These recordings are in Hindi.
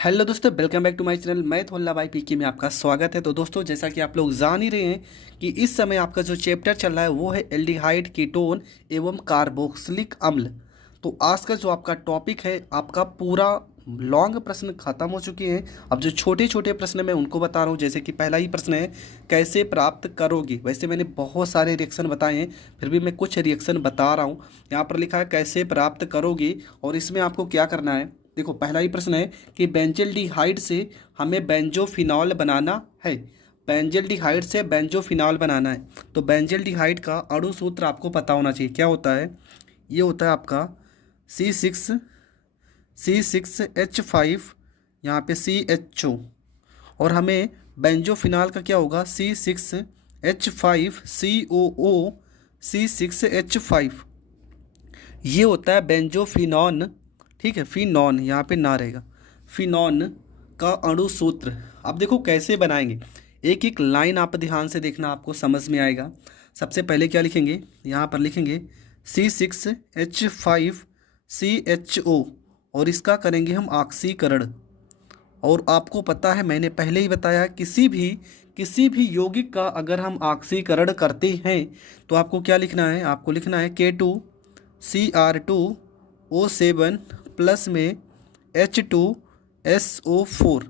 हेलो दोस्तों, welcome back to my channel. मैं थोल्ला भाई पीके में आपका स्वागत है। तो दोस्तों, जैसा कि आप लोग जान ही रहे हैं कि इस समय आपका जो चैप्टर चल रहा है वो है एल्डिहाइड, कीटोन एवं कार्बोक्सिलिक अम्ल। तो आज का जो आपका टॉपिक है, आपका पूरा लॉन्ग प्रश्न खत्म हो चुके हैं। अब जो छोटे छोटे प्रश्न मैं उनको बता रहा हूँ। जैसे कि पहला ही प्रश्न है, कैसे प्राप्त करोगे। वैसे मैंने बहुत सारे रिएक्शन बताए हैं, फिर भी मैं कुछ रिएक्शन बता रहा हूँ। यहाँ पर लिखा है कैसे प्राप्त करोगे, और इसमें आपको क्या करना है। देखो, पहला ही प्रश्न है कि बेंजल्डिहाइड से हमें बेंजोफिनॉल बनाना है। बेंजल्डिहाइड से बेंजोफिनॉल बनाना है। तो बेंजल्डिहाइड का अणु सूत्र आपको पता होना चाहिए। क्या होता है? ये होता है आपका C6H5, यहाँ पे CHO। और हमें बेंजोफिनॉल का क्या होगा? C6H5COO C6H5। ये होता है बेंजोफिनॉन। ठीक है, फिनॉन यहाँ पे ना रहेगा। फिनॉन का अणु सूत्र। अब देखो कैसे बनाएंगे, एक एक लाइन आप ध्यान से देखना, आपको समझ में आएगा। सबसे पहले क्या लिखेंगे? यहाँ पर लिखेंगे C6H5CHO, और इसका करेंगे हम ऑक्सीकरण। और आपको पता है, मैंने पहले ही बताया, किसी भी यौगिक का अगर हम ऑक्सीकरण करते हैं तो आपको क्या लिखना है? आपको लिखना है K2Cr2O7 प्लस में H2SO4।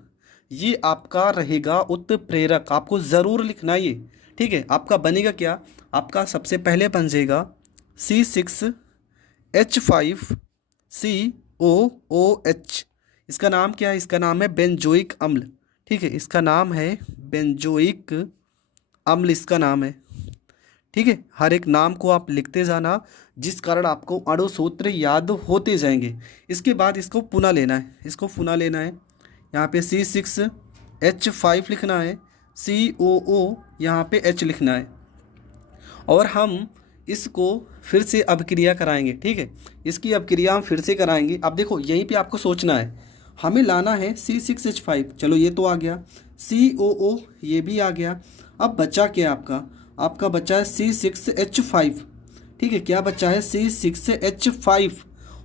ये आपका रहेगा उत्प्रेरक, आपको ज़रूर लिखना है ये। ठीक है, आपका बनेगा क्या? आपका सबसे पहले बन जाएगा C6H5COOH। इसका नाम क्या है? इसका नाम है बेंजोइक अम्ल। ठीक है, इसका नाम है बेंजोइक अम्ल, इसका नाम है। ठीक है, हर एक नाम को आप लिखते जाना, जिस कारण आपको अणु सूत्र याद होते जाएंगे। इसके बाद इसको पुनः लेना है, यहाँ पे C6H5 लिखना है, COO यहाँ पे H लिखना है, और हम इसको फिर से अभिक्रिया कराएंगे। ठीक है, इसकी अभिक्रिया हम फिर से कराएंगे। अब देखो, यहीं पे आपको सोचना है, हमें लाना है C6H5। चलो, ये तो आ गया। COO ये भी आ गया। अब बचा क्या आपका? आपका बचा है C6H5। ठीक है, क्या बचा है? C6H5।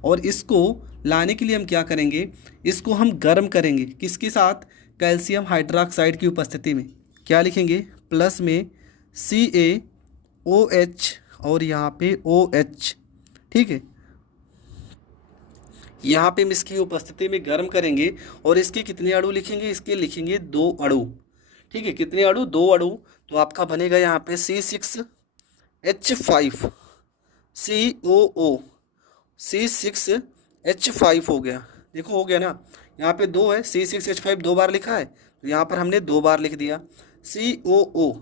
और इसको लाने के लिए हम क्या करेंगे? इसको हम गर्म करेंगे। किसके साथ? कैल्शियम हाइड्रोक्साइड की उपस्थिति में। क्या लिखेंगे? प्लस में CaOH और यहाँ पे OH। ठीक है, यहाँ पे हम इसकी उपस्थिति में गर्म करेंगे, और इसके कितने अणु लिखेंगे? इसके लिखेंगे 2 अणु। ठीक है, कितने अणु? 2 अणु। तो आपका बनेगा यहाँ पे C6H5COO। C6H5 हो गया। देखो, हो गया ना। यहाँ पे 2 है, C6H5 2 बार लिखा है, तो यहाँ पर हमने 2 बार लिख दिया। COO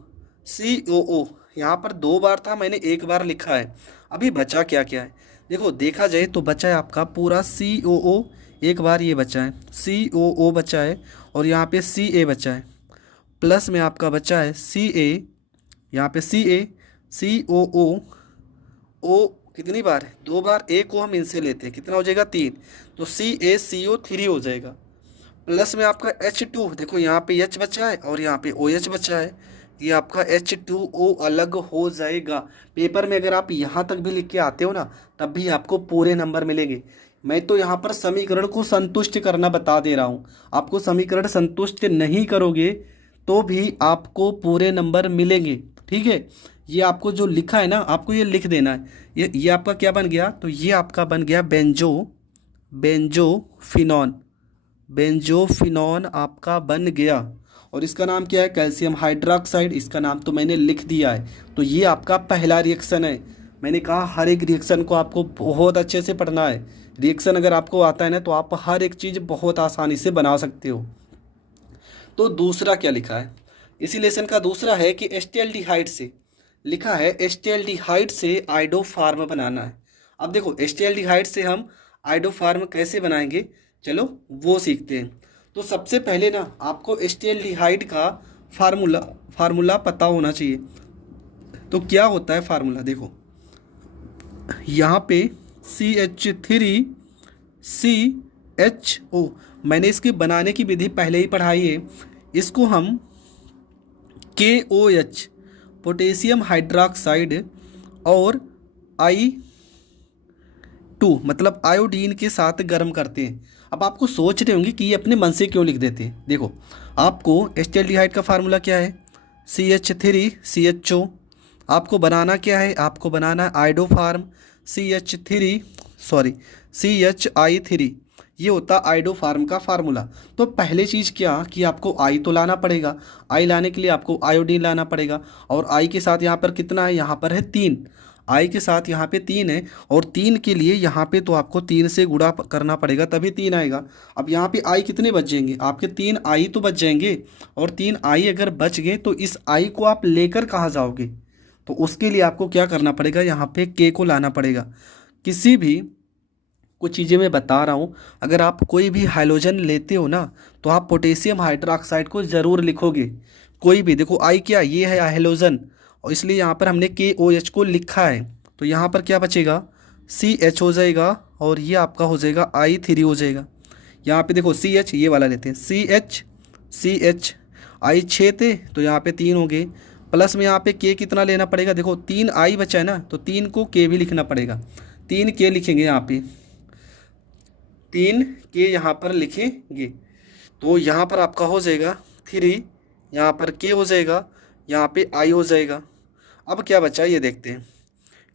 यहाँ पर 2 बार था, मैंने 1 बार लिखा है। अभी बचा क्या क्या है? देखो, देखा जाए तो बचा है आपका पूरा COO। एक बार ये बचा है, COO बचा है, और यहाँ पे Ca बचा है, प्लस में आपका बचा है Ca। यहाँ पे COO ओ कितनी बार है? 2 बार। ए को हम इनसे लेते हैं, कितना हो जाएगा? 3। तो CaCO3 हो जाएगा। प्लस में आपका H2। देखो, यहाँ पे H बचा है और यहाँ पे OH बचा है। ये आपका H2O अलग हो जाएगा। पेपर में अगर आप यहाँ तक भी लिख के आते हो ना, तब भी आपको पूरे नंबर मिलेंगे। मैं तो यहाँ पर समीकरण को संतुष्ट करना बता दे रहा हूँ। आपको समीकरण संतुष्ट नहीं करोगे तो भी आपको पूरे नंबर मिलेंगे। ठीक है, ये आपको जो लिखा है ना, आपको ये लिख देना है। ये आपका क्या बन गया? तो ये आपका बन गया बेंजोफिनॉन। बेंजोफिनॉन आपका बन गया। और इसका नाम क्या है? Calcium hydroxide. इसका नाम तो मैंने लिख दिया है। तो ये आपका पहला रिएक्शन है। मैंने कहा हर एक रिएक्शन को आपको बहुत अच्छे से पढ़ना है। रिएक्शन अगर आपको आता है ना, तो आप हर एक चीज़ बहुत आसानी से बना सकते हो। तो दूसरा क्या लिखा है? इसी लेसन का दूसरा है कि एस्टेल्डिहाइड से, लिखा है एस्टेल्डिहाइड से आइडोफार्म बनाना है। अब देखो, एस्टेल्डिहाइड से हम आइडोफार्म कैसे बनाएंगे, चलो वो सीखते हैं। तो सबसे पहले ना, आपको एस्टेल्डिहाइड का फार्मूला पता होना चाहिए। तो क्या होता है फार्मूला? देखो, यहाँ पे CH3CHO, मैंने इसके बनाने की विधि पहले ही पढ़ाई है। इसको हम KOH, पोटेशियम हाइड्रोक्साइड, और टू मतलब आयोडीन के साथ गर्म करते हैं। अब आपको सोच रहे होंगे कि ये अपने मन से क्यों लिख देते हैं। देखो आपको एसिटाल्डिहाइड का फार्मूला क्या है, CH3CHO। आपको बनाना क्या है, आपको बनाना है आइडोफार्म CHI3, ये होता आइडोफार्म का फार्मूला। तो पहले चीज़ क्या कि आपको आई तो लाना पड़ेगा, आई लाने के लिए आपको आयोडीन लाना पड़ेगा। और आई के साथ यहाँ पर कितना है, यहाँ पर है 3, आई के साथ यहाँ पे 3 है, और 3 के लिए यहाँ पे तो आपको 3 से गुणा करना पड़ेगा तभी 3 आएगा। अब यहाँ पे आई कितने बच जाएंगे, आपके 3 आई तो बच जाएंगे, और 3 आई अगर बच गए तो इस आई को आप लेकर कहाँ जाओगे, तो उसके लिए आपको क्या करना पड़ेगा, यहाँ पे के को लाना पड़ेगा। किसी भी कुछ चीज़ें मैं बता रहा हूँ, अगर आप कोई भी हाइड्रोजन लेते हो ना तो आप पोटेशियम हाइड्रोक्साइड को ज़रूर लिखोगे। कोई भी देखो आई क्या, ये है हाइड्रोजन, और इसलिए यहाँ पर हमने KOH को लिखा है, तो यहाँ पर क्या बचेगा, CH हो जाएगा, और ये आपका हो जाएगा I3 हो जाएगा। यहाँ पे देखो CH ये वाला लेते हैं, CH आई 6 थे तो यहाँ पे 3 हो गए, प्लस में यहाँ पे K कितना लेना पड़ेगा, देखो 3 आई बचा है ना, तो 3 को K भी लिखना पड़ेगा, 3 K लिखेंगे यहाँ पे, 3 K यहाँ पर लिखेंगे, तो यहाँ पर आपका हो जाएगा 3, यहाँ पर K हो जाएगा, यहाँ पे I हो जाएगा। अब क्या बचा ये देखते हैं,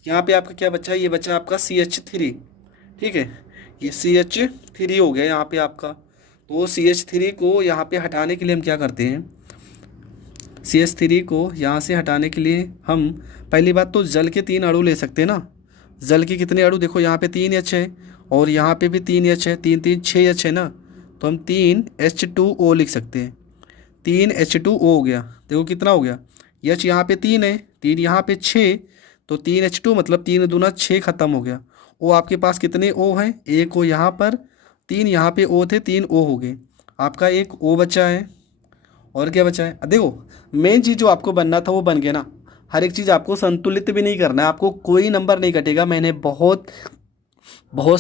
यहाँ पे आपका क्या बचा, ये बचा आपका CH3, ठीक है, ये CH3 हो गया यहाँ पे आपका। तो CH3 को यहाँ पे हटाने के लिए हम क्या करते हैं, CH3 को यहाँ से हटाने के लिए हम पहली बात तो जल के 3 अणु ले सकते हैं ना। जल के कितने अणु, देखो यहाँ पे 3H है, और यहाँ पे भी 3H है, 3 3 6H है ना, तो हम 3H2O लिख सकते हैं, 3H2O हो गया। देखो कितना हो गया, H यहाँ पे 3 है, 3 यहाँ पे 6, तो 3H2 मतलब 3 दूना 6 ख़त्म हो गया। O आपके पास कितने O हैं, एक O यहाँ पर, 3 यहाँ पे O थे, 3 O हो गए, आपका एक O बचा है। और क्या बचा है, देखो मेन चीज़ जो आपको बनना था वो बन गया ना। हर एक चीज़ आपको संतुलित भी नहीं करना है, आपको कोई नंबर नहीं कटेगा। मैंने बहुत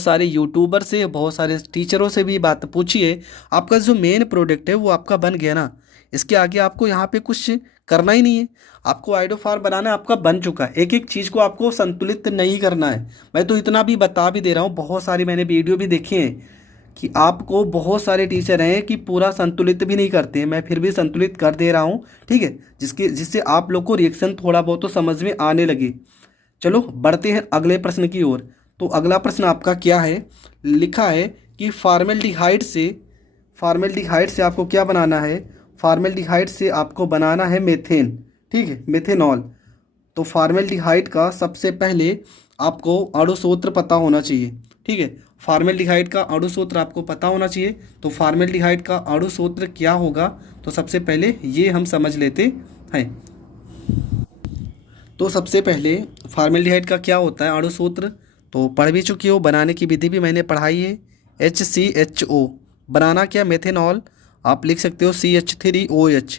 सारे यूट्यूबर से, बहुत सारे टीचरों से भी बात पूछी है, आपका जो मेन प्रोडक्ट है वो आपका बन गया ना, इसके आगे आपको यहाँ पे कुछ करना ही नहीं है। आपको आइडोफार्म बनाना है, आपका बन चुका है, एक एक चीज़ को आपको संतुलित नहीं करना है। मैं तो इतना भी बता भी दे रहा हूँ, बहुत सारी मैंने वीडियो भी देखी हैं कि आपको बहुत सारे टीचर हैं कि पूरा संतुलित भी नहीं करते हैं, मैं फिर भी संतुलित कर दे रहा हूँ, ठीक है, जिससे आप लोग को रिएक्शन थोड़ा बहुत तो समझ में आने लगे। चलो बढ़ते हैं अगले प्रश्न की ओर। तो अगला प्रश्न आपका क्या है, लिखा है कि फॉर्मेल्डिहाइड से आपको क्या बनाना है, फॉर्मेल्डिहाइड से आपको बनाना है मेथेन, ठीक है, मेथेनॉल। तो फॉर्मेल्डिहाइड का सबसे पहले आपको अणु सूत्र पता होना चाहिए, ठीक है, फॉर्मेल्डिहाइड का अणु सूत्र आपको पता होना चाहिए। तो फॉर्मेल्डिहाइड का अणु सूत्र क्या होगा, तो सबसे पहले ये हम समझ लेते हैं। तो सबसे पहले फॉर्मेल्डिहाइड का क्या होता है अणु सूत्र, तो पढ़ भी चुकी हो, बनाने की विधि भी मैंने पढ़ाई है, HCHO, बनाना क्या, मेथेनॉल, आप लिख सकते हो CH3OH,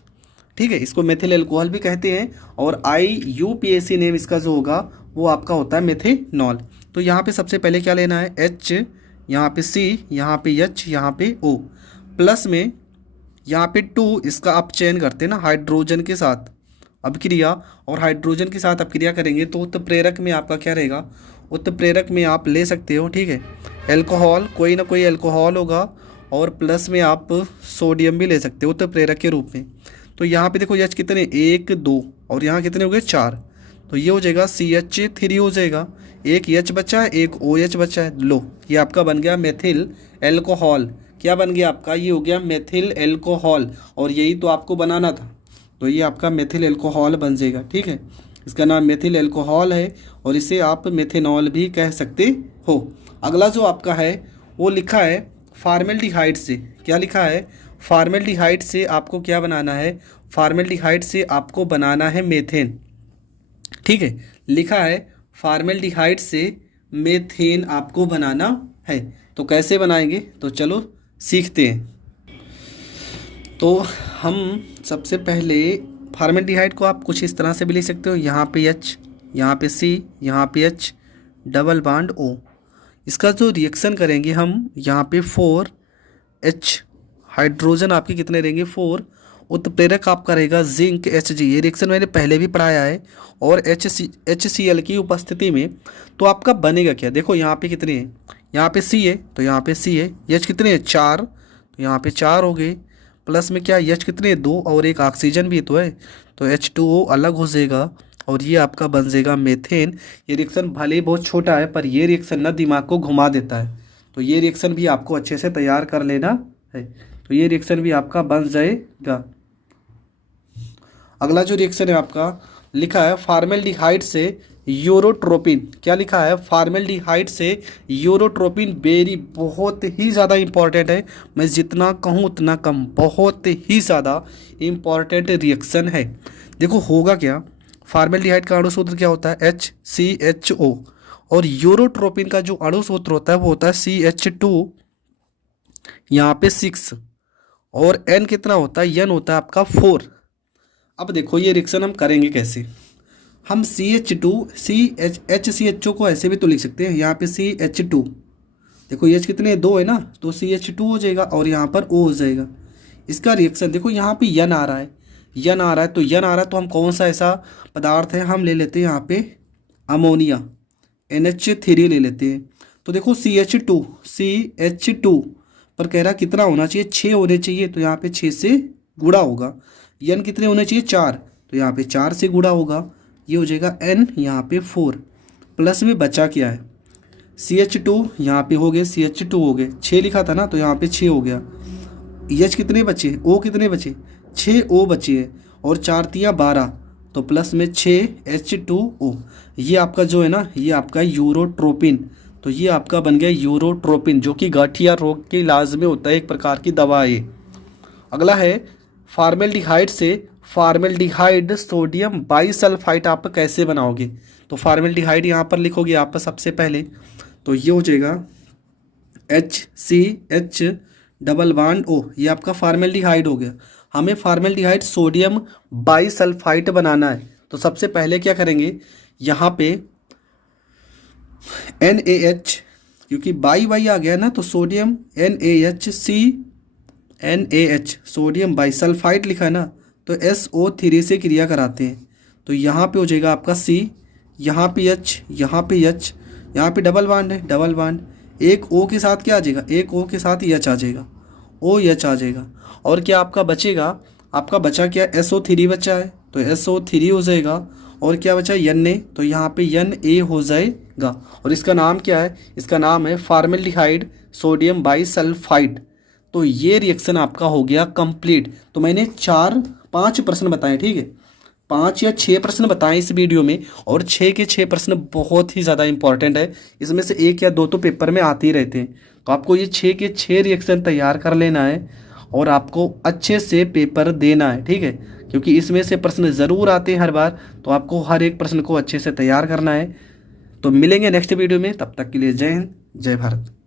ठीक है, इसको मेथिल एल्कोहल भी कहते हैं, और IUPAC नेम इसका जो होगा वो आपका होता है मेथेनॉल। तो यहाँ पे सबसे पहले क्या लेना है, H, यहाँ पे C, यहाँ पे H, यहाँ पे O, प्लस में यहाँ पे 2, इसका आप चयन करते हैं ना हाइड्रोजन के साथ अभिक्रिया, और हाइड्रोजन के साथ अभिक्रिया करेंगे तो उत्प्रेरक में आपका क्या रहेगा, उत्प्रेरक में आप ले सकते हो, ठीक है, एल्कोहल, कोई ना कोई एल्कोहल होगा, और प्लस में आप सोडियम भी ले सकते हो उत्प्रेरक के रूप में। तो यहाँ पे देखो H कितने, 1 2, और यहाँ कितने हो गए 4, तो ये हो जाएगा CH3 हो जाएगा, एक H बचा है, एक OH बचा है, लो ये आपका बन गया मेथिल एल्कोहल। क्या बन गया आपका, ये हो गया मेथिल एल्कोहल, और यही तो आपको बनाना था, तो ये आपका मेथिल एल्कोहल बन जाएगा, ठीक है, इसका नाम मेथिल एल्कोहल है, और इसे आप मेथेनॉल भी कह सकते हो। अगला जो आपका है वो लिखा है फॉर्मेल्डिहाइड से, क्या लिखा है, फॉर्मेल्डिहाइड से आपको क्या बनाना है, फॉर्मेल्डिहाइड से आपको बनाना है मेथेन, ठीक है, लिखा है फॉर्मेल्डिहाइड से मेथेन आपको बनाना है। तो कैसे बनाएंगे, तो चलो सीखते हैं। तो हम सबसे पहले फॉर्मेल्डिहाइड को आप कुछ इस तरह से भी लिख सकते हो, यहाँ पे H, यहाँ पे C, यहाँ पे H, डबल बॉन्ड O। इसका जो रिएक्शन करेंगे हम, यहाँ पे 4H, हाइड्रोजन आपके कितने रहेंगे 4, उत्प्रेरक आपका रहेगा जिंक Hg। ये रिएक्शन मैंने पहले भी पढ़ाया है। और HCl की उपस्थिति में तो आपका बनेगा क्या, देखो यहाँ पे कितने हैं, यहाँ पे C है तो यहाँ पे C है, H कितने हैं 4 तो यहाँ पे 4 हो गए, प्लस में क्या H कितने 2 और एक ऑक्सीजन भी तो है तो H2O अलग हो जाएगा और ये आपका बन जाएगा मेथेन। ये रिएक्शन भले ही बहुत छोटा है पर ये रिएक्शन ना दिमाग को घुमा देता है, तो ये रिएक्शन भी आपको अच्छे से तैयार कर लेना है। तो ये रिएक्शन भी आपका बन जाएगा। अगला जो रिएक्शन है आपका लिखा है फार्मेल्डिहाइड से यूरोट्रोपिन। क्या लिखा है, फार्मेल्डिहाइड से यूरोट्रोपिन। बेरी बहुत ही ज़्यादा इंपॉर्टेंट है, मैं जितना कहूँ उतना कम, बहुत ही ज़्यादा इंपॉर्टेंट रिएक्शन है। देखो होगा क्या, फार्मेल्डिहाइड का अणु सूत्र क्या होता है HCHO और यूरोट्रोपिन का जो अणु सूत्र होता है वो होता है CH2 यहाँ पे 6 और N कितना होता है, N होता है आपका 4। अब देखो ये रिएक्शन हम करेंगे कैसे, हम HCHO को ऐसे भी तो लिख सकते हैं, यहाँ पे CH2 देखो H कितने 2 है ना तो CH2 हो जाएगा और यहाँ पर O हो जाएगा। इसका रिएक्शन देखो यहाँ पे N आ रहा है, N आ रहा है तो N आ रहा है तो हम कौन सा ऐसा पदार्थ है, हम ले लेते हैं यहाँ पे अमोनिया NH3 ले लेते हैं। तो देखो CH2 पर कह रहा कितना होना चाहिए 6 होने चाहिए तो यहाँ पे 6 से गुणा होगा। N कितने होने चाहिए 4 तो यहाँ पे 4 से गुणा होगा, ये हो जाएगा N यहाँ पे 4। प्लस में बचा क्या है CH2 यहाँ पे हो गए, CH2 हो गए, 6 लिखा था ना तो यहाँ पे 6 हो गया। H कितने बचे, O कितने बचे 6 O बचे है और 4 तिया 12 तो प्लस में 6 H2O। ये आपका जो है ना ये आपका यूरोट्रोपिन, तो ये आपका बन गया यूरोट्रोपिन जो कि गठिया रोग के इलाज में होता है, एक प्रकार की दवा है। अगला है फार्मेल्डिहाइड से फार्मेल्डिहाइड सोडियम बाईसल्फाइड आप कैसे बनाओगे, तो फार्मेल्डिहाइड यहाँ पर लिखोगे आप सबसे पहले तो ये हो जाएगा HCH∠O, ये आपका फार्मेल्डिहाइड हो गया। हमें फार्मेल्डिहाइड सोडियम बाईसल्फाइड बनाना है तो सबसे पहले क्या करेंगे, यहाँ पे NaH क्योंकि बाई आ गया ना तो सोडियम NaH सोडियम बाईसल्फाइड लिखा है ना तो SO3 से क्रिया कराते हैं तो यहाँ पे हो जाएगा आपका C, यहाँ पे H, यहाँ पे H, यहाँ पे डबल बॉन्ड है, डबल बॉन्ड, एक O के साथ क्या आ जाएगा, एक O के साथ H आ जाएगा, OH आ जाएगा। और क्या आपका बचेगा, आपका बचा क्या SO3 बचा है तो SO3 हो जाएगा और क्या बचा Na तो यहाँ पे Na हो जाएगा। और इसका नाम क्या है, इसका नाम है फार्मेल्डिहाइड सोडियम बाईसल्फाइड। तो ये रिएक्शन आपका हो गया कंप्लीट। तो मैंने 4-5 प्रश्न बताए, ठीक है 5 या 6 प्रश्न बताएं इस वीडियो में और 6 के 6 प्रश्न बहुत ही ज़्यादा इंपॉर्टेंट है, इसमें से 1 या 2 तो पेपर में आते ही रहते हैं। तो आपको ये 6 के 6 रिएक्शन तैयार कर लेना है और आपको अच्छे से पेपर देना है, ठीक है, क्योंकि इसमें से प्रश्न ज़रूर आते हैं हर बार, तो आपको हर एक प्रश्न को अच्छे से तैयार करना है। तो मिलेंगे नेक्स्ट वीडियो में, तब तक के लिए जय हिंद जय भारत।